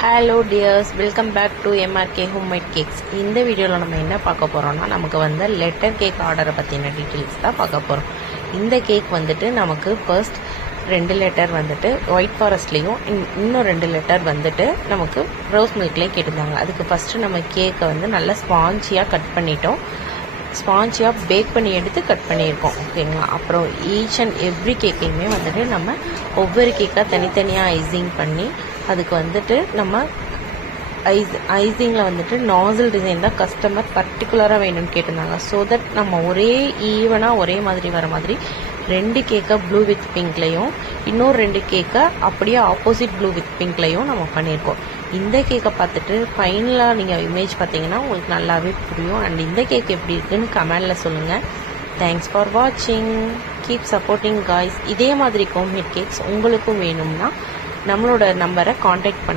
Hello dears, welcome back to MRK homemade cakes. இந்த வீடியோவில் நம்ம என்ன பார்க்க போகிறோம்னா, நமக்கு வந்து லெட்டர் கேக் ஆர்டரை பற்றின டீட்டெயில்ஸ் தான் பார்க்க போகிறோம். இந்த கேக் வந்துட்டு நமக்கு ஃபர்ஸ்ட் 2 லெட்டர் வந்துட்டு ஒயிட் ஃபாரஸ்ட்லேயும் இன்னும் 2 லெட்டர் வந்துட்டு நமக்கு ரோஸ் மில்க்லேயும் கேட்டிருந்தாங்க. அதுக்கு ஃபஸ்ட்டு நம்ம கேக்கை வந்து நல்லா ஸ்பாஞ்சியாக கட் பண்ணிட்டோம். ஸ்பாஞ்சியாக பேக் பண்ணி எடுத்து கட் பண்ணியிருக்கோம், ஓகேங்களா. அப்புறம் ஈச் அண்ட் எவ்ரி கேக்கையுமே வந்துட்டு நம்ம ஒவ்வொரு கேக்காக தனித்தனியாக ஐசிங் பண்ணி அதுக்கு வந்துட்டு நம்ம ஐசிங்கில் வந்துட்டு நாசில் டிசைன் தான் கஸ்டமர் பர்டிகுலராக வேணும்னு கேட்டிருந்தாங்க. ஸோ தட் நம்ம ஒரே ஈவனாக ஒரே மாதிரி வர மாதிரி 2 கேக்கை ப்ளூ வித் பிங்க்லையும் இன்னொரு 2 கேக்கை அப்படியே ஆப்போசிட் ப்ளூ வித் பிங்க்லையும் நம்ம பண்ணியிருக்கோம். இந்த கேக்கை பார்த்துட்டு ஃபைனலாக நீங்கள் இமேஜ் பார்த்தீங்கன்னா உங்களுக்கு நல்லாவே புரியும். அண்ட் இந்த கேக் எப்படி இருக்குன்னு கமெண்டில் சொல்லுங்கள். தேங்க்ஸ் ஃபார் வாட்சிங். Keep supporting guys. இதே மாதிரி ஹோம்மேட் கேக்ஸ் உங்களுக்கும் வேணும்னா நம்மளோட நம்பரை காண்டாக்ட் பண்ணி